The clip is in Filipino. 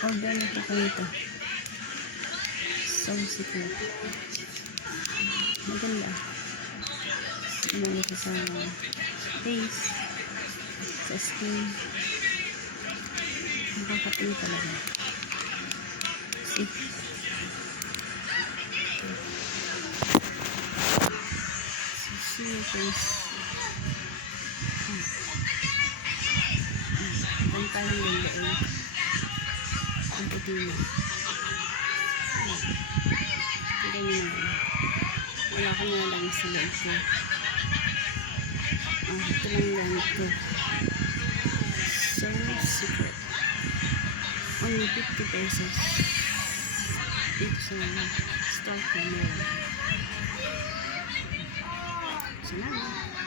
Order na po kayo ito. So secret. Maganda. Ano ito sa face, sa skin. Nakakating talaga. See? See your face. Ang parang ganda ang itim mo. Tignan nyo naman. Wala ko na lang sa loob ko. Ito lang gamit ko. So secret. Only 50 pesos. Dito sa store ko meron. Salamat.